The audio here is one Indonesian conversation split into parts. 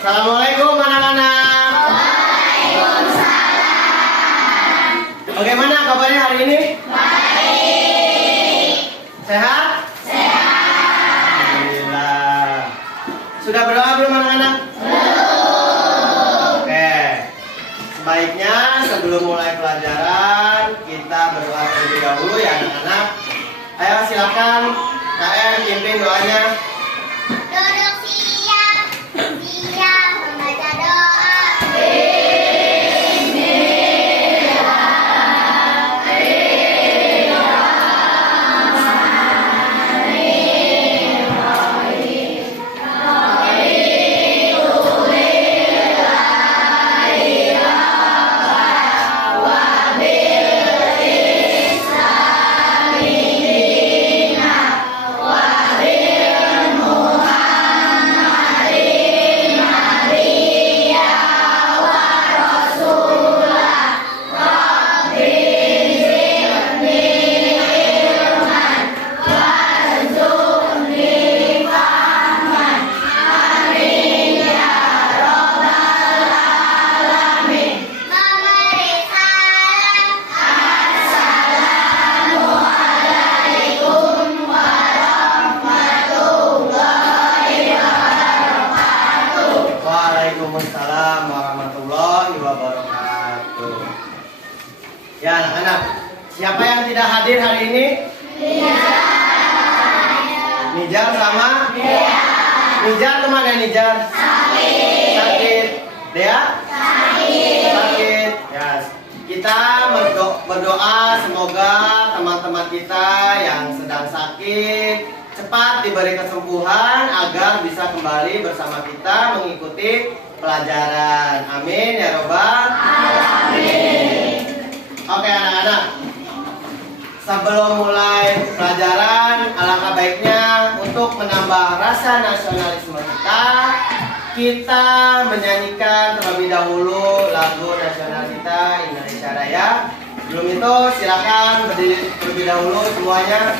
Assalamualaikum anak-anak. Waalaikumsalam. Bagaimana kabarnya hari ini? Baik. Sehat? Sehat. Alhamdulillah. Sudah berdoa belum anak-anak? Belum. Oke. Sebaiknya sebelum mulai pelajaran kita berdoa terlebih dahulu ya anak-anak. Ayo silakan KM pimpin doanya. Duduk siap. Siap membaca doa. Waalaikumsalam warahmatullahi wabarakatuh. Ya anak-anak, siapa yang tidak hadir hari ini? Nijar sama? Nijar kemana Nijar? Sakit. Dea? Sakit. Ya, kita berdoa semoga teman-teman kita yang sedang sakit cepat diberi kesembuhan agar bisa kembali bersama kita mengikuti pelajaran. Amin ya robbal alamin. Oke anak-anak, sebelum mulai pelajaran alangkah baiknya untuk menambah rasa nasionalisme kita menyanyikan terlebih dahulu lagu nasional kita Indonesia Raya. Sebelum itu silakan berdiri terlebih dahulu semuanya.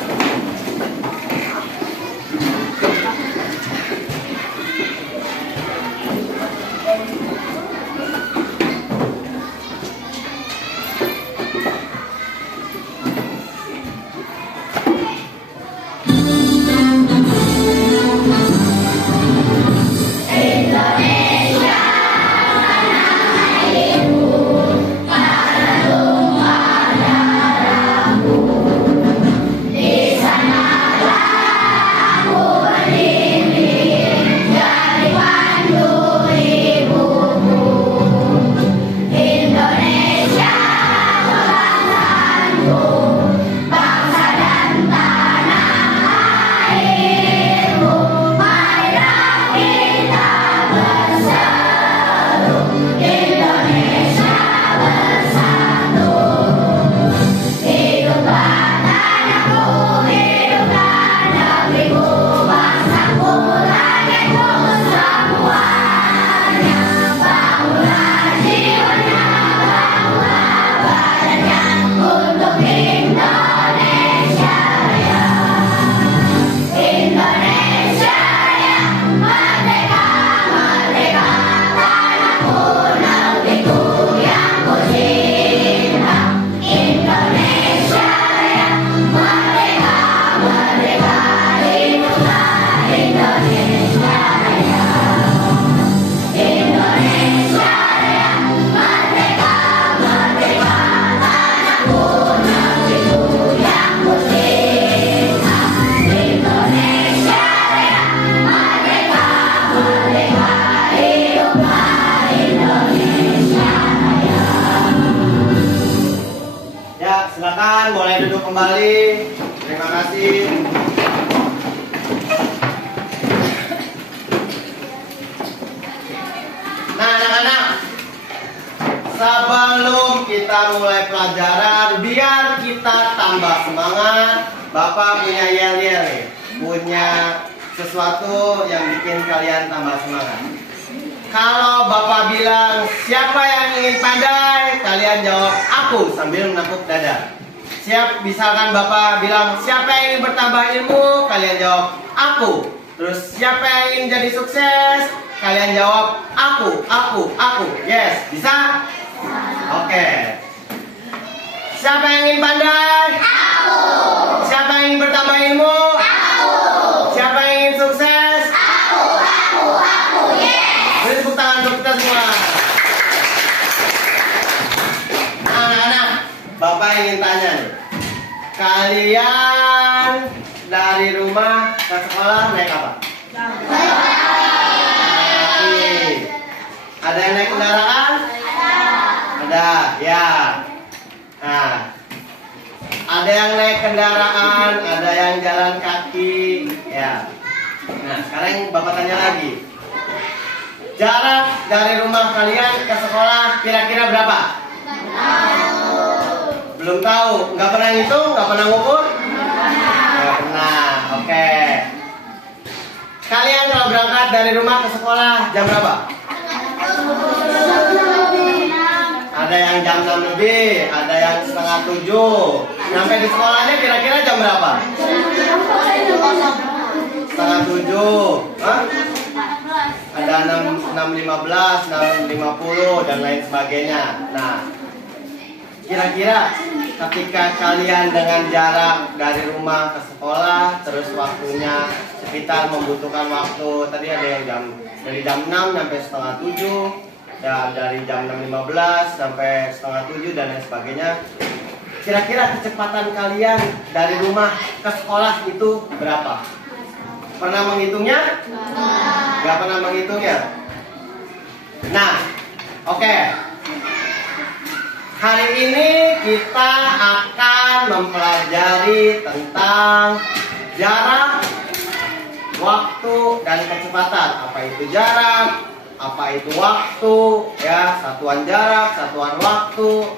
Silakan boleh duduk kembali. Terima kasih. Nah anak-anak, sebelum kita mulai pelajaran, biar kita tambah semangat, Bapak punya yel-yel nih, punya sesuatu yang bikin kalian tambah semangat. Kalau Bapak bilang siapa yang ingin pandai, kalian jawab aku sambil menepuk dada. Misalkan Bapak bilang siapa yang ingin bertambah ilmu, kalian jawab aku. Terus siapa yang ingin jadi sukses? Kalian jawab aku. Yes, bisa? Oke. Siapa yang ingin pandai? Aku. Siapa yang ingin bertambah ilmu? Aku. Siapa yang ingin sukses? Aku. Yes. Beri tepuk tangan untuk kita semua. Anak-anak, Bapak ingin tanya nih. Kalian dari rumah ke sekolah naik apa? Ada yang naik kendaraan? Ada, ya. Nah, ada yang naik kendaraan, ada yang jalan kaki, ya. Nah, sekarang Bapak tanya lagi. Jarak dari rumah kalian ke sekolah kira-kira berapa? Belum tahu, nggak pernah ngitung, nggak pernah ngukur? Nggak pernah, oke. Kalian kalau berangkat dari rumah ke sekolah jam berapa? Ada yang jam 6 lebih, ada yang setengah 7. Sampai di sekolahnya kira-kira jam berapa? Setengah 7. Hah? Ada 6.15, 6.50 dan lain sebagainya. Nah, kira-kira ketika kalian dengan jarak dari rumah ke sekolah, terus waktunya sekitar membutuhkan waktu, tadi ada yang dari jam 6 sampai setengah 7, dan dari jam 6.15 sampai setengah 7 dan lain sebagainya. Kira-kira kecepatan kalian dari rumah ke sekolah itu berapa? Pernah menghitungnya? Gak pernah menghitungnya? Nah, oke. Hari ini kita akan mempelajari tentang jarak, waktu, dan kecepatan. Apa itu jarak? Apa itu waktu? Ya, satuan jarak, satuan waktu.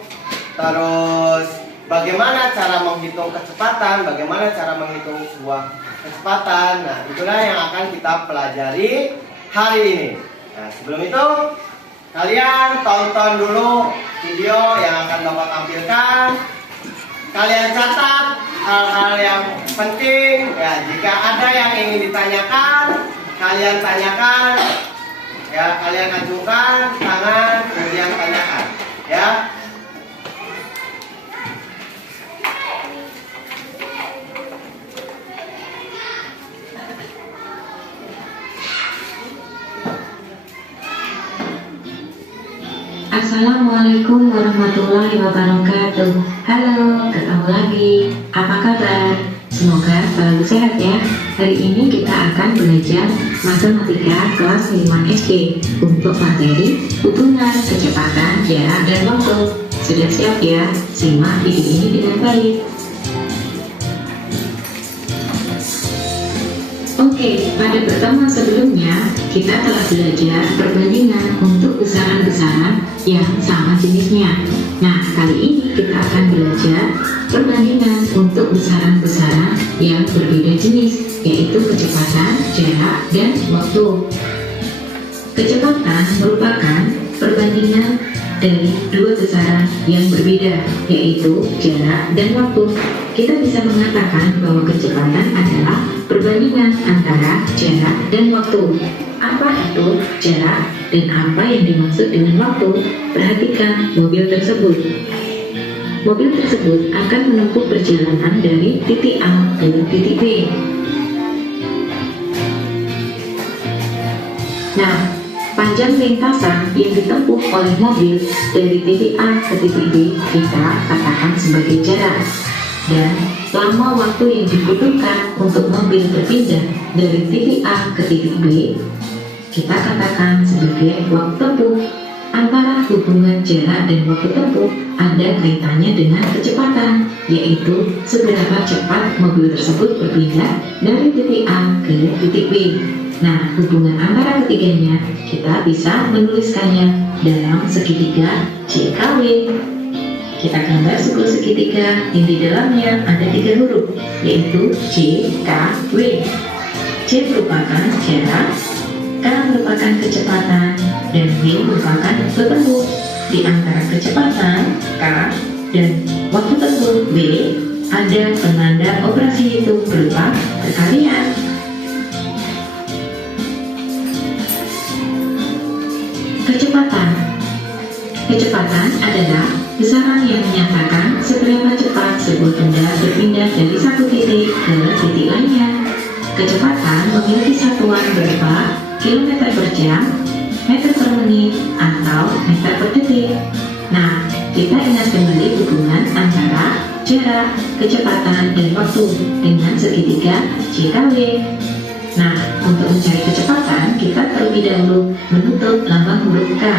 Terus bagaimana cara menghitung kecepatan? Bagaimana cara menghitung sebuah kecepatan? Nah, itulah yang akan kita pelajari hari ini. Nah, sebelum itu kalian tonton dulu video yang akan Bapak tampilkan. Kalian catat hal-hal yang penting. Ya, jika ada yang ingin ditanyakan, kalian tanyakan. Ya, kalian ajukan tangan, kemudian tanyakan. Ya. Assalamualaikum warahmatullahi wabarakatuh. Halo, ketemu lagi. Apa kabar? Semoga selalu sehat ya. Hari ini kita akan belajar matematika kelas 5 SD untuk materi hubungan kecepatan, jarak, dan waktu. Sudah siap ya? Simak video ini dengan baik. Oke, pada pertemuan sebelumnya kita telah belajar perbandingan untuk besaran-besaran yang sama jenisnya. Nah, kali ini kita akan belajar perbandingan untuk besaran-besaran yang berbeda jenis, yaitu kecepatan, jarak, dan waktu. Kecepatan merupakan perbandingan dari dua besaran yang berbeda, yaitu jarak dan waktu. Kita bisa mengatakan bahwa kecepatan adalah perbandingan antara jarak dan waktu. Apa itu jarak dan apa yang dimaksud dengan waktu? Perhatikan mobil tersebut. Mobil tersebut akan menempuh perjalanan dari titik A ke titik B. Nah, panjang lintasan yang ditempuh oleh mobil dari titik A ke titik B kita katakan sebagai jarak. Dan lama waktu yang dibutuhkan untuk mobil berpindah dari titik A ke titik B kita katakan sebagai waktu tempuh. Antara hubungan jarak dan waktu tempuh ada kaitannya dengan kecepatan, yaitu seberapa cepat mobil tersebut berpindah dari titik A ke titik B. Nah, hubungan antara ketiganya kita bisa menuliskannya dalam segitiga CKW. Kita gambar sebuah segitiga yang di dalamnya ada 3 huruf, yaitu C, K, W. C merupakan jarak, K merupakan kecepatan, dan W merupakan waktu tempuh. Di antara kecepatan K dan waktu tempuh W ada penanda operasi hitung berupa perkalian. besaran yang menyatakan seberapa cepat sebuah benda berpindah dari satu titik ke titik lainnya. Kecepatan memiliki satuan berupa kilometer per jam, meter per menit, atau meter per detik. Nah, kita ingat kembali hubungan antara jarak, kecepatan, dan waktu dengan segitiga JKW. Nah, untuk mencari kecepatan, kita terlebih dahulu menutup lambang huruf K.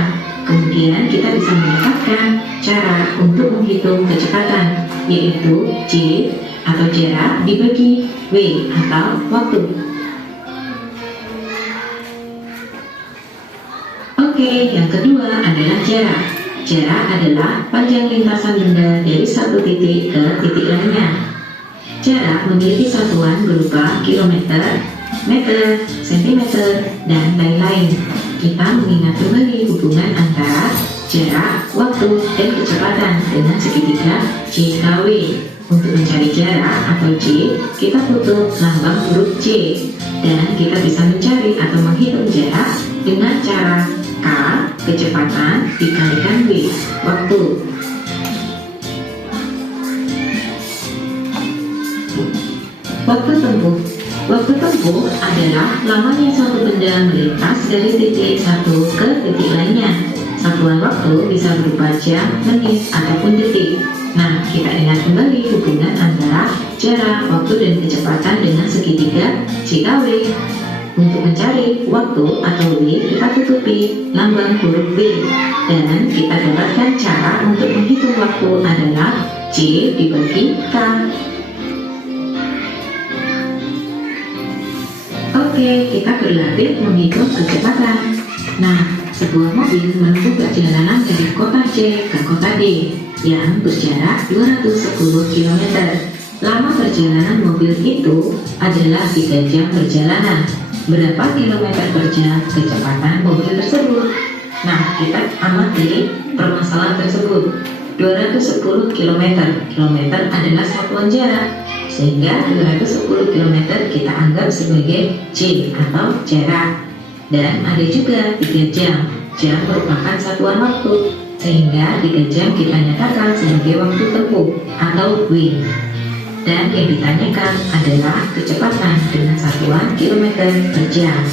Kemudian kita bisa mendapatkan cara untuk menghitung kecepatan, yaitu J atau jarak dibagi W atau waktu. Oke, yang kedua adalah jarak. Jarak adalah panjang lintasan benda dari satu titik ke titik lainnya. Jarak memiliki satuan berupa kilometer, meter, sentimeter, dan lain-lain. Kita mengingat kembali hubungan antara jarak, waktu, dan kecepatan dengan segitiga JKW. Untuk mencari jarak atau J, kita tutup lambang huruf J, dan kita bisa mencari atau menghitung jarak dengan cara K, kecepatan, dikalikan W, waktu. Waktu tempuh. Waktu tempuh adalah lamanya suatu benda melintas dari titik satu ke titik lainnya. Satuan waktu bisa berupa jam, menit, ataupun detik. Nah, kita ingat kembali hubungan antara jarak, waktu, dan kecepatan dengan segitiga JKW. Untuk mencari waktu atau W, kita tutupi lambang huruf W, dan kita dapatkan cara untuk menghitung waktu adalah J dibagi K. Oke, kita berlatih menghitung kecepatan. Nah, sebuah mobil menempuh perjalanan dari kota C ke kota D yang berjarak 210 km. Lama perjalanan mobil itu adalah 3 jam perjalanan. Berapa kilometer per jam kecepatan mobil tersebut? Nah, kita amati permasalahan tersebut. 210 km. Kilometer adalah satuan jarak. Sehingga 210 km kita anggap sebagai J atau jarak. Dan ada juga 3 jam. Jam merupakan satuan waktu. Sehingga 3 jam kita nyatakan sebagai waktu tempuh atau W. Dan yang ditanyakan adalah kecepatan dengan satuan kilometer per jam.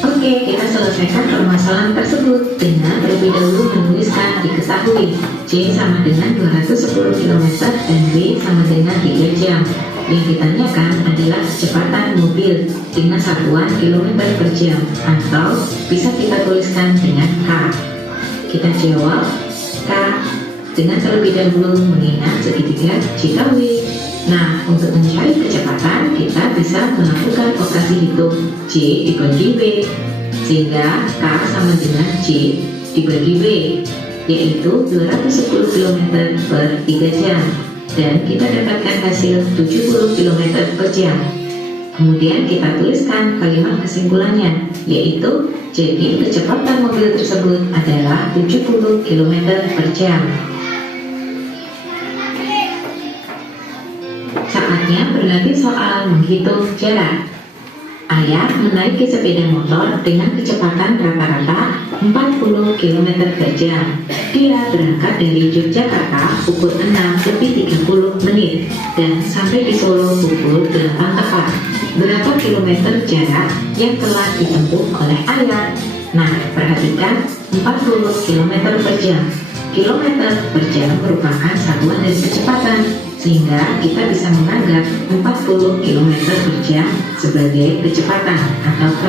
Oke, kita selesaikan permasalahan tersebut dengan terlebih dahulu menuliskan diketahui J sama dengan 210 km dan W sama dengan 3 jam. Yang ditanyakan adalah kecepatan mobil dengan satuan kilometer per jam, atau bisa kita tuliskan dengan K. Kita jawab K dengan terlebih dahulu mengingat segitiga JKW. Nah, untuk mencari kecepatan, kita bisa melakukan operasi hitung J dibagi W, sehingga K sama dengan J dibagi W, yaitu 210 km per 3 jam, dan kita dapatkan hasil 70 km per jam. Kemudian kita tuliskan kalimat kesimpulannya, yaitu jadi kecepatan mobil tersebut adalah 70 km per jam. Saatnya berlatih soal menghitung jarak. Ayah menaiki sepeda motor dengan kecepatan rata-rata 40 km per jam. Dia berangkat dari Yogyakarta pukul 6:30 dan sampai di Solo pukul 8 tepat. Berapa kilometer jarak yang telah ditempuh oleh ayah? Nah, perhatikan 40 km per jam. Kilometer per jam merupakan satuan dari kecepatan, sehingga kita bisa menganggap 40 km per jam sebagai kecepatan atau K.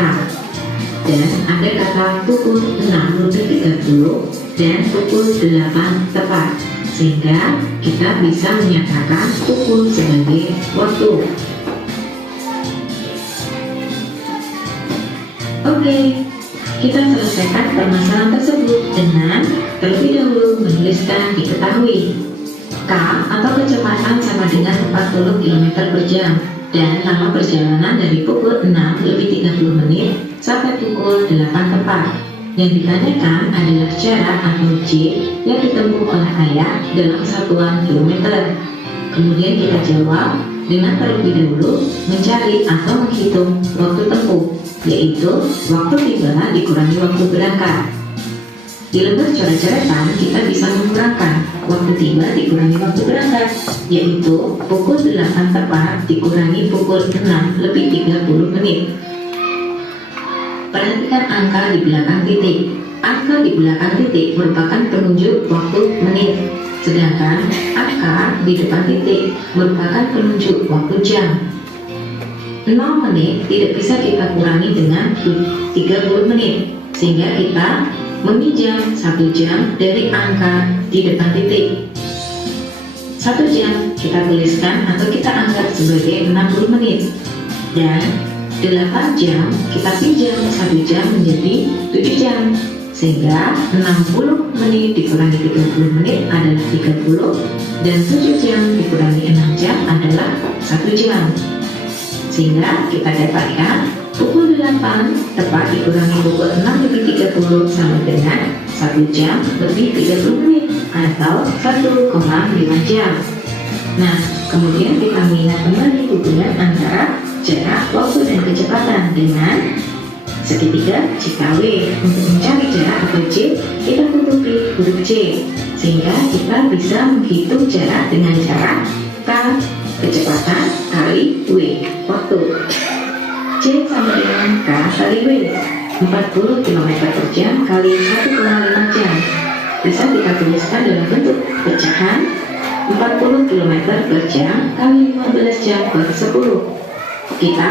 Dan ada kata pukul 6:30 dan pukul 8 tepat, sehingga kita bisa menyatakan pukul sebagai waktu. Oke, kita selesaikan permasalahan tersebut dengan terlebih dahulu menuliskan diketahui. K atau kecepatan sama dengan 40 km per jam, dan lama perjalanan dari pukul 6:30 sampai pukul 8 tepat. Yang ditanyakan adalah jarak atau J yang ditempuh oleh ayah dalam satuan kilometer. Kemudian kita jawab dengan terlebih dahulu mencari atau menghitung waktu tempuh, yaitu waktu tiba dikurangi waktu berangkat. Di lembar coret-coretan kita bisa mengurangkan waktu tiba dikurangi waktu berangkat, yaitu pukul 8 tepat dikurangi pukul 6 lebih 30 menit. Perhatikan angka di belakang titik. Angka di belakang titik merupakan penunjuk waktu menit, sedangkan angka di depan titik merupakan penunjuk waktu jam. 0 menit tidak bisa kita kurangi dengan 30 menit, sehingga kita meminjam 1 jam dari angka di depan titik. 1 jam kita tuliskan atau kita anggap sebagai 60 menit, dan 8 jam kita pinjam 1 jam menjadi 7 jam, sehingga 60 menit dikurangi 30 menit adalah 30, dan 7 jam dikurangi 6 jam adalah 1 jam. Sehingga kita dapatkan pukul 8 tepat dikurangi pukul 6 lebih 30 sama dengan 1 jam lebih 30 menit atau 1,5 jam. Nah, kemudian kita mengingat kembali hubungan antara jarak, waktu, dan kecepatan dengan segitiga JKW. Untuk mencari jarak atau J, kita tutupi huruf J, sehingga kita bisa menghitung jarak dengan cara K, kecepatan, kali W, waktu. J sama dengan K kali W, 40 km per jam kali 1,5 jam. Bisa kita tuliskan dalam bentuk pecahan 40 km per jam kali 15 jam per 10. Kita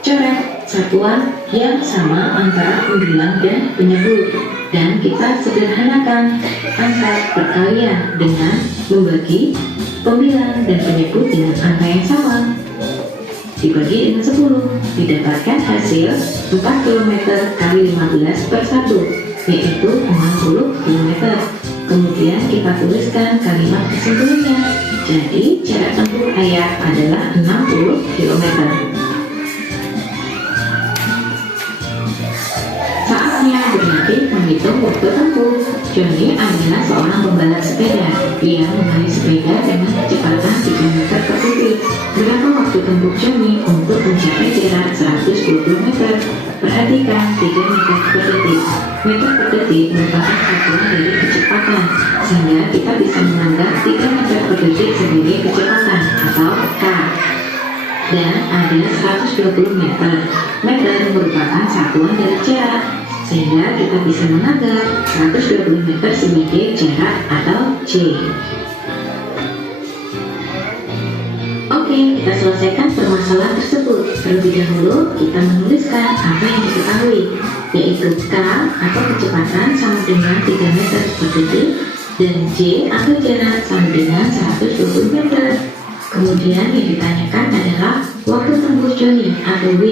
coret satuan yang sama antara pembilang dan penyebut, dan kita sederhanakan angka perkalian dengan membagi pembilang dan penyebut dengan angka yang sama. Dibagi dengan 10, didapatkan hasil 4 km kali 15 per 1, yaitu 60 km. Kemudian kita tuliskan kalimat kesimpulannya. Jadi jarak tempuh Ayah adalah 60 km. Saatnya berlatih menghitung waktu tempuh. Johnny adalah seorang pembalap sepeda. Ia mengayuh sepeda dengan kecepatan 3 meter per detik. Berapa waktu tempuh Johnny untuk mencapai jarak 120 meter? Perhatikan 3 meter per detik. Meter per detik merupakan satuan dari kecepatan, sehingga kita bisa menganggap 3 meter per detik sebagai kecepatan atau K. Dan ada 120 meter. Meter merupakan satuan dari jarak, sehingga kita bisa menganggap 120 meter sebagai jarak atau J. Oke, kita selesaikan permasalahan tersebut. Terlebih dahulu, kita menuliskan apa yang diketahui, yaitu K atau kecepatan sama dengan 3 meter per detik, dan J atau jarak sama dengan 120 meter. Kemudian yang ditanyakan adalah waktu tempuh Johnny atau W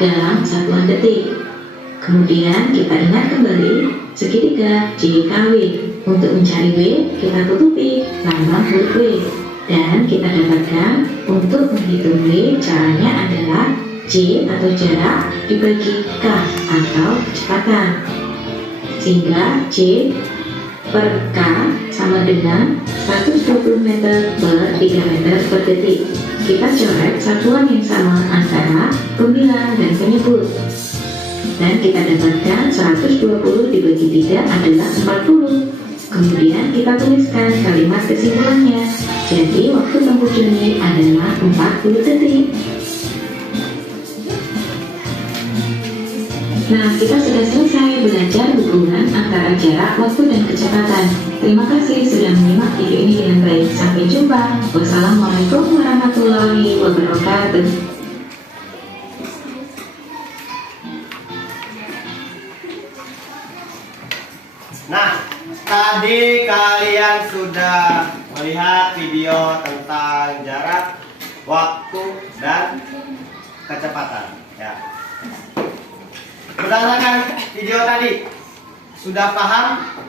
dalam satuan detik. Kemudian kita ingat kembali segitiga JKW. Untuk mencari W, kita tutupi lambang huruf W, dan kita dapatkan untuk menghitung W caranya adalah J atau jarak dibagi K atau kecepatan, sehingga J per K sama dengan 120 meter per 3 meter per detik. Kita coret satuan yang sama antara pembilang dan penyebut, dan kita dapatkan 120 dibagi 3 adalah 40. Kemudian kita tuliskan kalimat kesimpulannya. Jadi waktu tempuh Johnny adalah 40 detik. Nah, kita sudah selesai belajar hubungan antara jarak, waktu, dan kecepatan. Terima kasih sudah menyimak video ini dengan baik. Sampai jumpa. Wassalamualaikum warahmatullahi wabarakatuh. Nah, tadi kalian sudah melihat video tentang jarak, waktu, dan kecepatan. Ya. Berdasarkan video tadi, sudah paham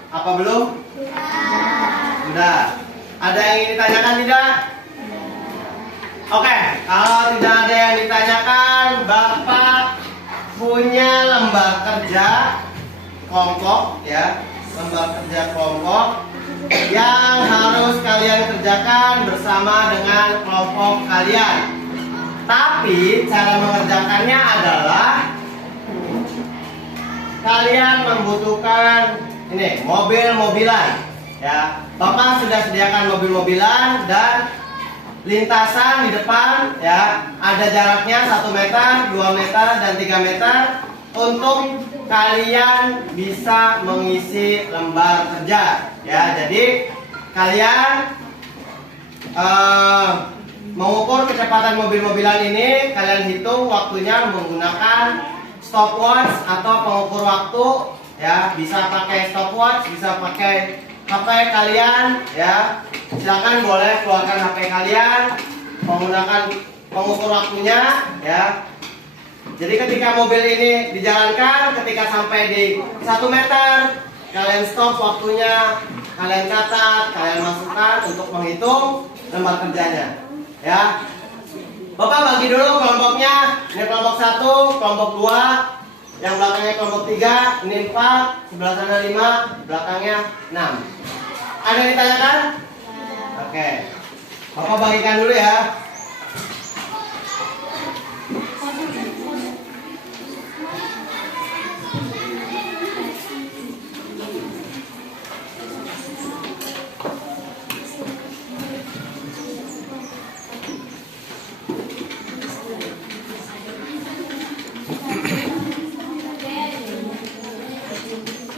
apa belum? Sudah. Ada yang ingin ditanyakan tidak? Oke, kalau tidak ada yang ditanyakan, Bapak punya lembar kerja kelompok, ya, lembar kerja kelompok yang harus kalian kerjakan bersama dengan kelompok kalian. Tapi cara mengerjakannya adalah kalian membutuhkan ini mobil-mobilan ya. Bapak sudah sediakan mobil-mobilan dan lintasan di depan ya. Ada jaraknya 1 meter, 2 meter, dan 3 meter untuk kalian bisa mengisi lembar kerja ya. Jadi kalian mengukur kecepatan mobil-mobilan ini, kalian hitung waktunya menggunakan stopwatch atau pengukur waktu ya. Bisa pakai stopwatch, bisa pakai HP kalian ya. Silakan boleh keluarkan HP kalian, menggunakan pengukur waktunya ya. Jadi ketika mobil ini dijalankan, ketika sampai di 1 meter, kalian stop waktunya, kalian catat, kalian masukkan untuk menghitung lembar kerjanya ya. Bapak bagi dulu kelompoknya. Ini kelompok 1, kelompok 2, yang belakangnya kelompok 3, ini 4, sebelah sana 5, belakangnya 6. Ada yang ditanyakan? Oke. Bapak bagikan dulu ya.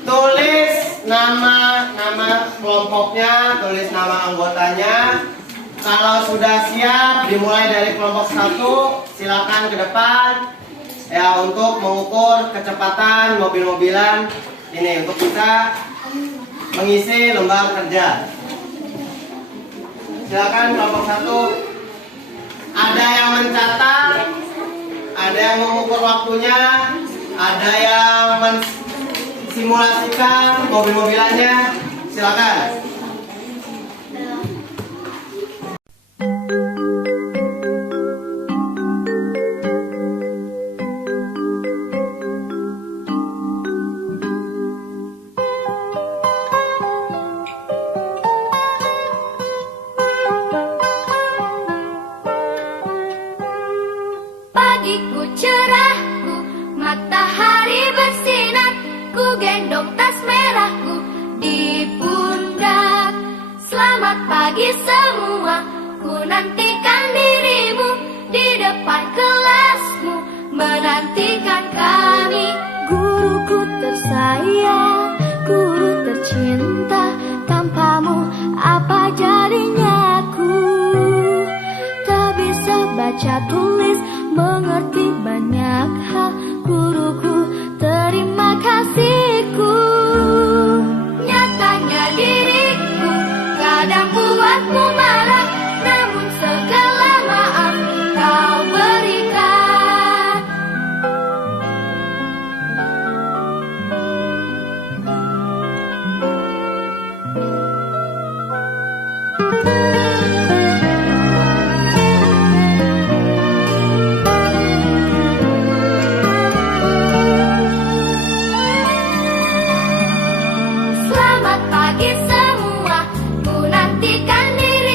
Tulis nama kelompoknya, tulis nama anggotanya. Kalau sudah siap, dimulai dari kelompok 1, silakan ke depan ya untuk mengukur kecepatan mobil-mobilan ini untuk bisa mengisi lembar kerja. Silakan kelompok 1. Ada yang mencatat, ada yang mengukur waktunya, ada yang simulasikan mobil-mobilannya, silakan. Pagiku cerahku, matahari bersinar, ku gendong tas merahku di pundak. Selamat pagi semua, ku nantikan dirimu di depan kelasmu, menantikan kami. Guruku tersayang, guru tercinta, tanpamu apa jadinya aku? Tak bisa baca tulis, mengerti banyak hal. Guruku, terima kasihku. Nyatanya diriku kadang buatmu marah, namun segala maaf kau berikan. Selamat pagi semua, ku nantikan diri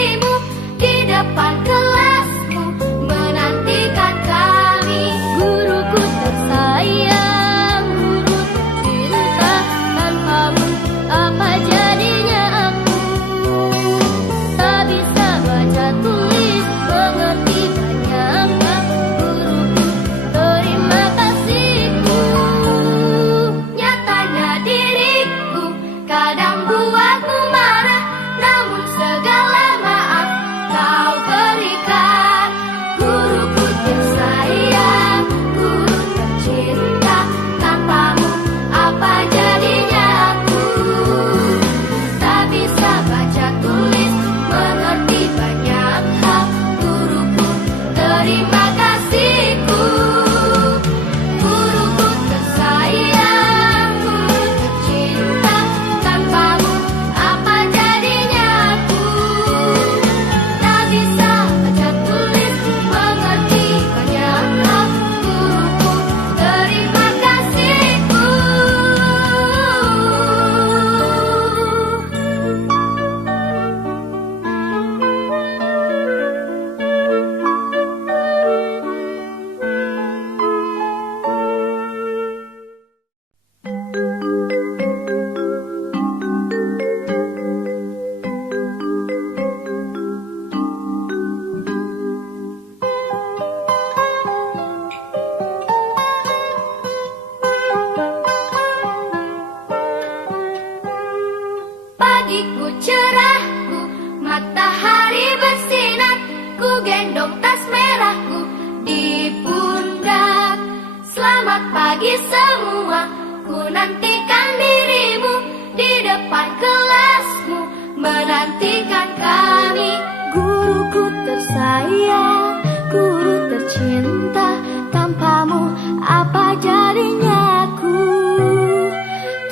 gendong tas merahku di pundak. Selamat pagi semua, ku nantikan dirimu di depan kelasmu, menantikan kami. Guruku tersayang, guru tercinta, tanpamu apa jadinya aku?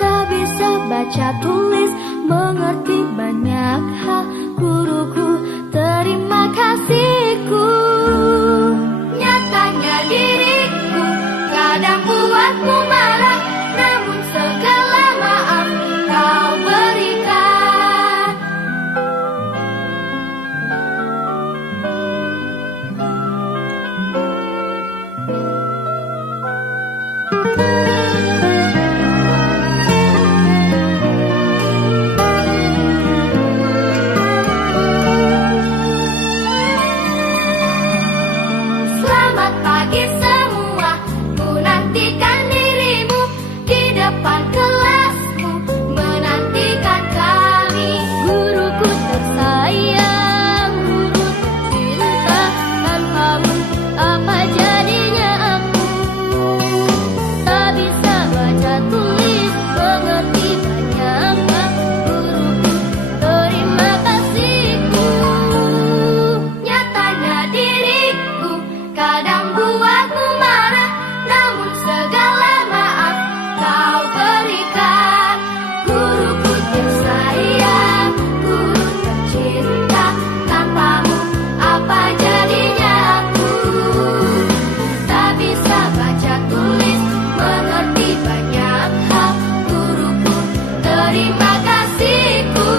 Tak bisa baca tulis, mengerti banyak hal. Guruku, terima kasihku. Nyatanya diriku kadang buatmu marah, namun segala maaf kau berikan. Selamat pagi semua, ku nantikan dirimu di depan kelasmu, menantikan kami. Guruku tersayang, guru tercinta, tanpamu apa jadinya aku? Tak bisa baca tulis, mengerti banyak hal. Guruku, terima kasihku. Nyatanya diriku kadang buatmu marah, namun segala maaf kau berikan. Guruku tersayang, guru tercinta, tanpamu apa jadinya aku? Tak bisa baca tulis, mengerti banyak hal. Guruku, terima kasihku.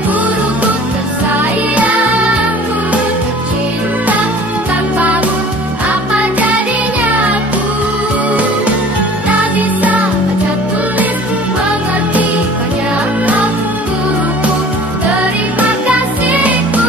Guruku tersayang, guru tercinta, tanpamu apa jadinya aku? Tak bisa baca tulis, mengerti banyak hal. Guruku, terima kasihku.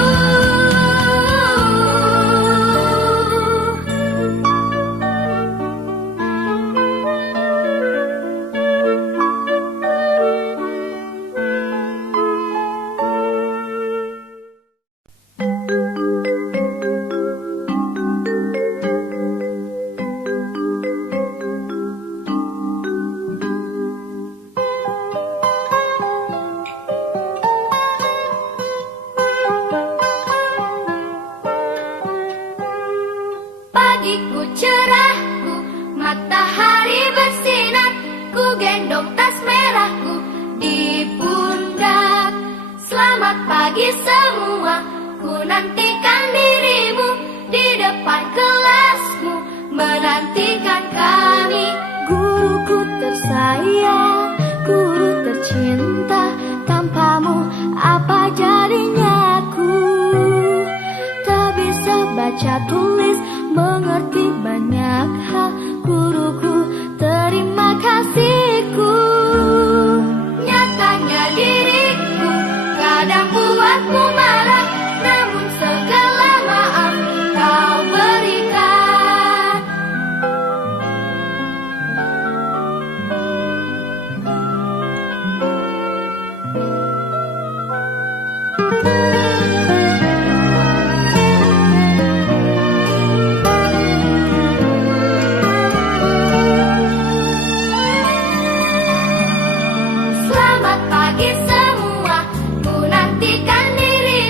Pagiku cerahku, matahari bersinar, ku gendong tas merahku di pundak. Selamat pagi semua, ku nantikan dirimu di depan kelasmu, menantikan kami. Guruku tersayang, guru tercinta, tanpamu apa jadinya aku? Tak bisa baca tulis, mengerti banyak hal. Guruku, terima kasihku. Nyatanya diriku kadang buatmu marah, namun segala maaf kau berikan. Selamat pagi semua, ku nantikan diri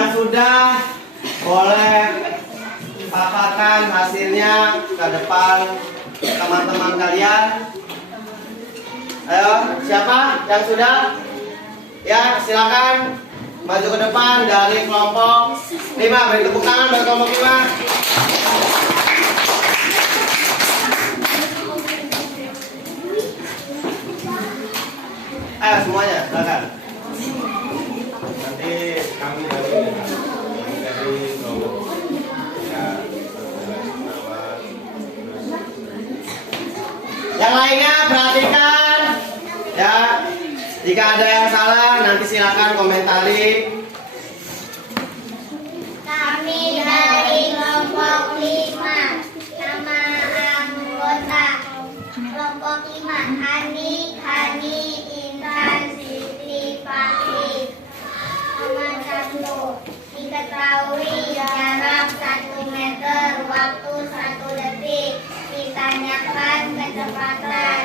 Yang sudah boleh paparkan hasilnya ke depan teman-teman kalian. Ayo, siapa yang sudah? Ya, silakan maju ke depan dari kelompok 5. Beri tepuk tangan dari kelompok 5. Ayo semuanya, silakan. Nanti kami dari kelompok ya, nama. Yang lainnya perhatikan ya. Jika ada yang salah nanti silakan komentari. Kami dari kelompok 5. Nama anggota kelompok 5 Hani, Intan, Siti, Fakih. Nomor 1, diketahui jarak 1 meter, waktu 1 detik. Ditanyakan kecepatan.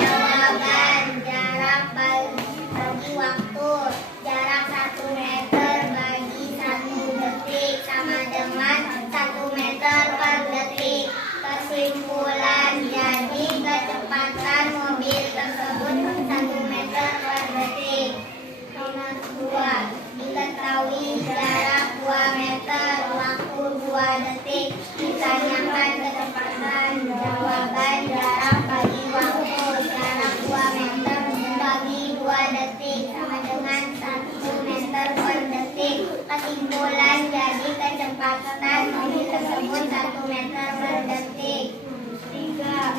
Jawaban jarak bagi waktu. Jarak 1 meter bagi 1 detik sama dengan 1 meter per detik. Kesimpulan, jadi kecepatan mobil tersebut 1 meter per detik. Nomor 2, diketahui jarak 2 meter, waktu 2 detik. Ditanyakan kecepatan. Jawaban jarak bagi waktu. Jarak 2 meter bagi 2 detik sama dengan 1 meter per detik. Kesimpulan, jadi kecepatan mobil tersebut 1 meter per detik. 3,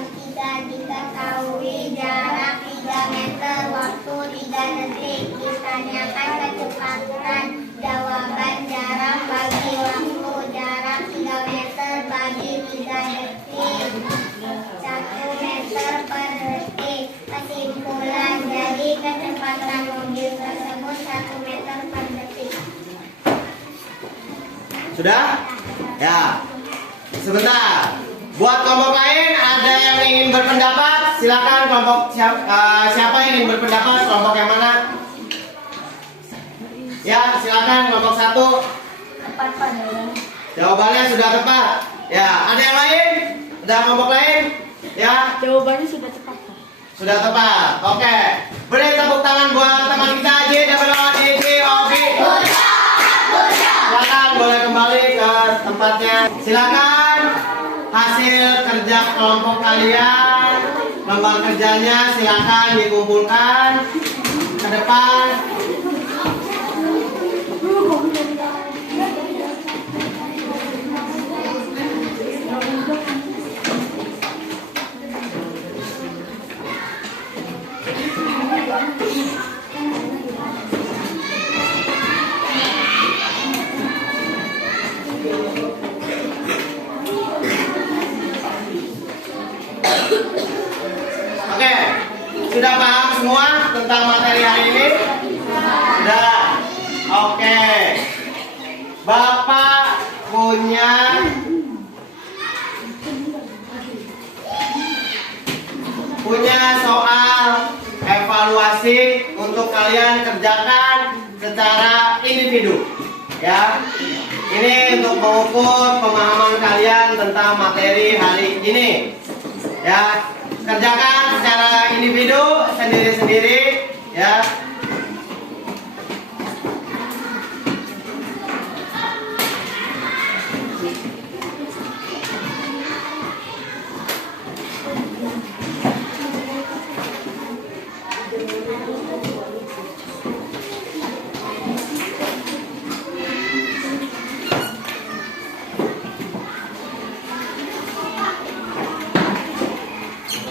diketahui jarak 3 meter, waktu 3 detik. Ditanyakan kecepatan. Jawaban jarak bagi waktu. Jarak 3 meter bagi 3 detik. 1 meter per detik. Kesimpulan, jadi kecepatan mobil tersebut 1 meter per detik. Sudah? Ya. Sebentar. Buat kelompok lain ada yang ingin berpendapat? Silakan kelompok siapa yang ingin berpendapat? Kelompok yang mana? Ya, silakan kelompok 1. Tepat pada. Jawabannya sudah tepat. Ya, ada yang lain? Ada kelompok lain? Ya, Jawabannya sudah tepat. sudah tepat. Oke. Beri tepuk tangan buat teman kita Aji dan Obi. Silakan boleh kembali ke tempatnya. Silakan hasil kerja kelompok kalian, lembar kerjanya silakan dikumpulkan ke depan. Oke, sudah paham semua tentang materi hari ini? Sudah. Oke. Bapak punya soal evaluasi untuk kalian kerjakan secara individu. Ya. Ini untuk mengukur pemahaman kalian tentang materi hari ini. Ya, kerjakan secara individu sendiri-sendiri ya.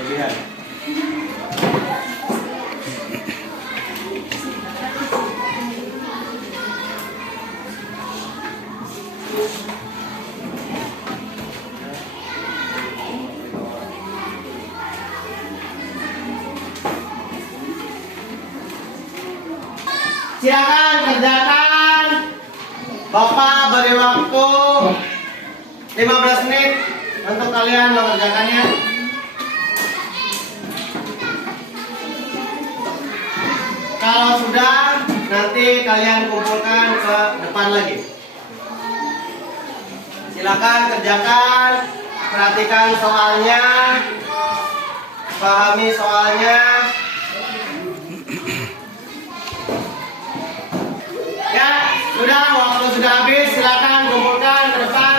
Lihat. Silakan kerjakan. Bapak beri waktu 15 menit untuk kalian mengerjakannya. Kalau sudah nanti kalian kumpulkan ke depan lagi. Silakan kerjakan, perhatikan soalnya, pahami soalnya. Ya, sudah, waktu sudah habis, silakan kumpulkan ke depan.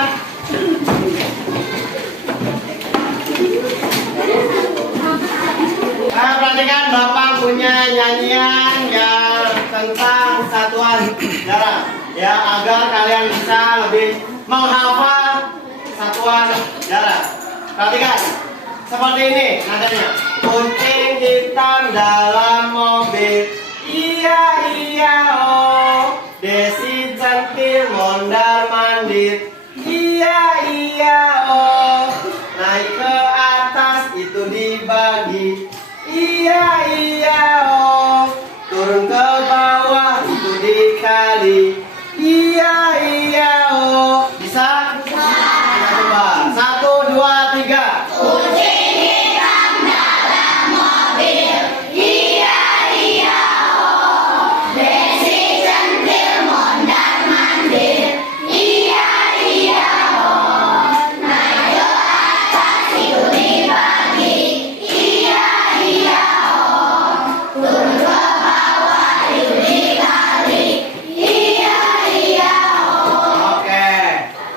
Perhatikan, Bapak punya nyanyian yang tentang satuan darat, ya, agar kalian bisa lebih menghafal satuan darat. Perhatikan, seperti ini nadanya. Kucing hitam dalam mobil, iya iya oh. Desi cantik mondar mandir, iya iya oh. Naik ke atas itu dibagi, iya iya oh. Turun ke bawah itu dikali, iya iya oh. Bisa? Bisa. Kita coba. 1, 2, 3. Kucing hitam dalam mobil, iya iya oh. Desi centil mondar mandir, iya iya oh. Naik ke atas itu dibagi, iya iya oh. Turun ke bawah itu dikali, iya iya oh. Oke.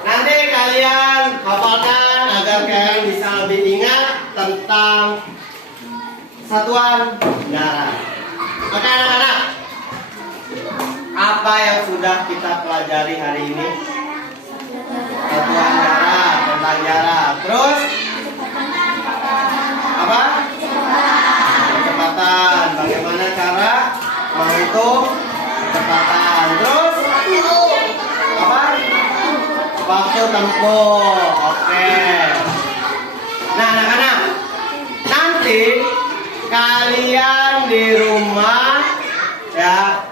Nanti kalian hafalkan agar kalian bisa lebih ingat tentang satuan darat. Oke anak-anak. Apa yang sudah kita pelajari hari ini? Satuan darat, tentang darat. Terus apa? Kecepatan. Bagaimana cara menghitung kecepatan? Terus apa? Waktu tempuh. Oke. Nah, anak-anak, nanti kalian di rumah, ya,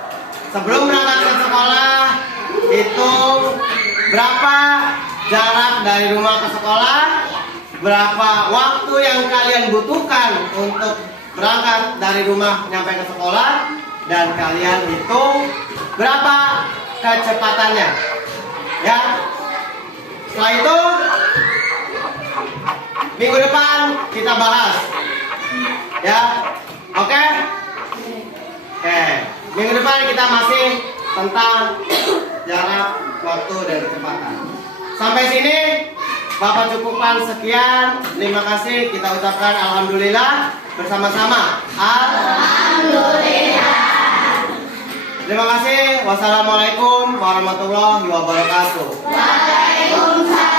sebelum berangkat ke sekolah, hitung berapa jarak dari rumah ke sekolah, berapa waktu yang kalian butuhkan untuk berangkat dari rumah nyampe ke sekolah, dan kalian hitung berapa kecepatannya. Ya. Setelah itu minggu depan kita bahas. Ya. Oke? Oke. Minggu depan kita masih tentang jarak, waktu, dan kecepatan. Sampai sini Bapak cukupkan sekian. Terima kasih. Kita ucapkan alhamdulillah bersama-sama. Alhamdulillah. Terima kasih. Wassalamualaikum warahmatullahi wabarakatuh. Waalaikumsalam.